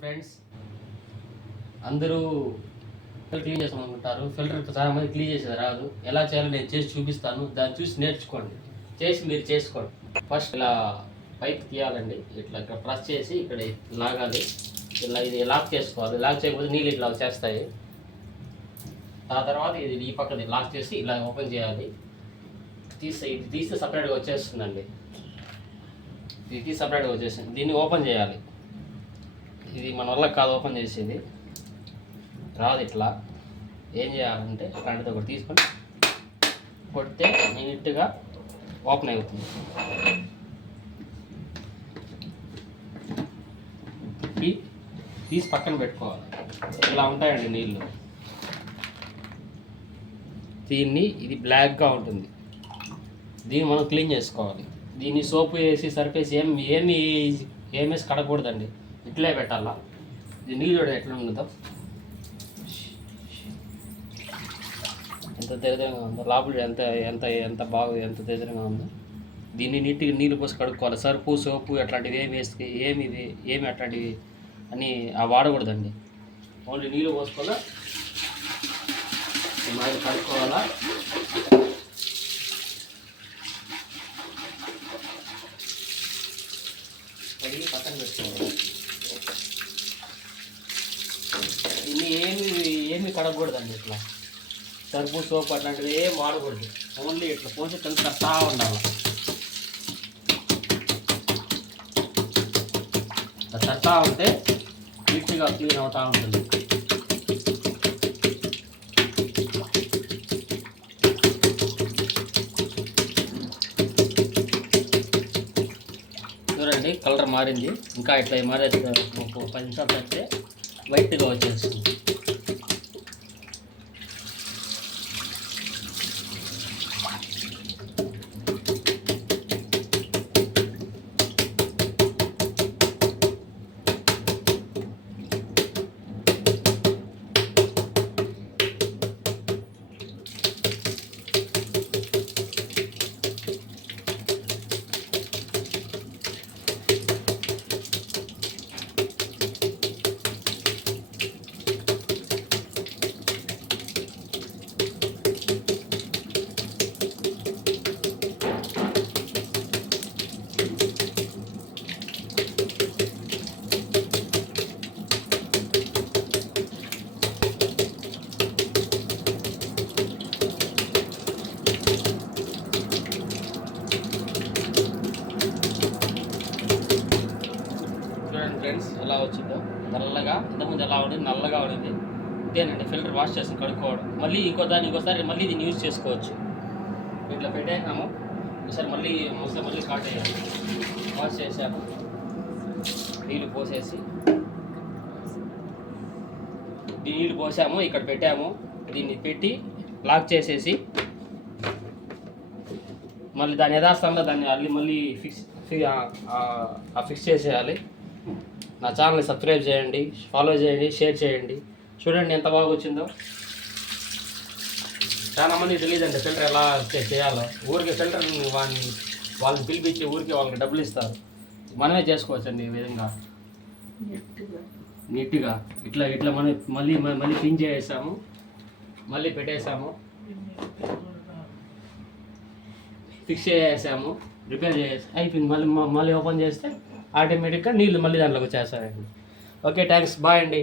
Friends అందరూ clean చేసామనుకుంటారు. Filter చాలా మంది క్లీన్ చేసేది రాదు. ఎలా చేయాలో నేను చేసి చూపిస్తాను. దాన్ని చూసి నేర్చుకోండి, చేసి మీరు చేసుకోండి. ఫస్ట్ ఇలా పైకి తీయాలండి. ఇట్లా ఇక్కడ ప్రెస్ చేసి ఇక్కడ లాగాలి. ఇలా ఇది లాక్ చేసుకోవాలి. లాక్ చేయకపోతే నీళ్ళు ఇట్లా చేస్తాయి. ఆ తర్వాత ఇది ఈ పక్కది లాక్ చేసి ఇలా ఓపెన్ చేయాలి. ఇది తీస్తే సపరేట్గా వచ్చేస్తుందండి. ఇది తీసి సపరేట్గా వచ్చేసింది. దీన్ని ఓపెన్ చేయాలి. ఇది మన వల్ల కాదు ఓపెన్ చేసేది, రాదు. ఇట్లా ఏం చేయాలంటే కరెంట్తో ఒకటి తీసుకొని కొడితే నీట్గా ఓపెన్ అవుతుంది. తీసి పక్కన పెట్టుకోవాలి. ఇలా ఉంటాయండి నీళ్ళు. ఇది బ్లాక్గా ఉంటుంది. దీన్ని మనం క్లీన్ చేసుకోవాలి. దీన్ని సోపు వేసి సర్ఫేసి ఏమి వేసి కడగకూడదండి. ఇట్లే పెట్టాలా. ఇది నీళ్ళు కూడా ఎట్లా ఉంటుందో, ఎంత దగ్గరగా ఉందో, లోపల ఎంత ఎంత ఎంత బాగా ఎంత దగ్గరగా ఉందో. దీన్ని నీట్గా నీళ్ళు పోసి కడుక్కోవాలి. సర్ఫు సోపు అట్లాంటివి ఏమి అట్లాంటివి అని వాడకూడదండి. ఓన్లీ నీళ్ళు పోసుకోవాలా, మరి కడుక్కోవాలా. కడిగి పక్కన పెట్టుకోవాలి. దీన్ని ఏమి కడగకూడదండి. ఇట్లా సర్ఫు సోపు అట్లాంటివి ఏం వాడకూడదు. ఓన్లీ ఇట్లా పోసి కలుపుతా ఉండాలి. తడతా ఉంటే నీట్గా క్లీన్ అవుతూ ఉంటుంది. చూడండి, కలర్ మారింది. ఇంకా ఇట్లా మారేది 10 నిమిషాలు పెడితే వైట్గా వచ్చేస్తుంది. ఫ్రెండ్స్, ఎలా వచ్చిందో నల్లగా, ఇంతకుముందు ఎలా ఉండేది నల్లగా ఉండేది. ఇదేనండి ఫిల్టర్ వాష్ చేసి కడుక్కోవడం. మళ్ళీ ఇంకోసారి మళ్ళీ దీన్ని యూజ్ చేసుకోవచ్చు. ఇట్లా పెట్టేసాము. ఒకసారి మళ్ళీ స్టార్ట్ అయ్యాము. వాష్ చేసాము. నీళ్ళు పోసాము. ఇక్కడ పెట్టాము. దీన్ని పెట్టి లాక్ చేసేసి మళ్ళీ దాని యథాస్థానంలో దాన్ని మళ్ళీ ఫిక్స్ చేసేయాలి. నా ఛానల్ని సబ్స్క్రైబ్ చేయండి, ఫాలో చేయండి, షేర్ చేయండి. చూడండి ఎంత బాగా వచ్చిందో. చాలామంది తెలియదండి ఫిల్టర్ ఎలా చేయాలో. ఊరికి ఫిల్టర్ వాళ్ళని పిలిపించి ఊరికి వాళ్ళకి డబ్బులు ఇస్తారు. మనమే చేసుకోవచ్చండి ఈ విధంగా నీట్గా. ఇట్లా మనం మళ్ళీ క్లీన్ చేసాము. మళ్ళీ పెట్టేసాము, ఫిక్స్ చేసాము, రిపేర్ చేసి అయిపోయింది. మళ్ళీ ఓపెన్ చేస్తే ఆటోమేటిక్గా నీళ్ళు మళ్ళీ దాంట్లోకి వచ్చేస్తాయండి. ఓకే, థ్యాంక్స్, బాయ్ అండి.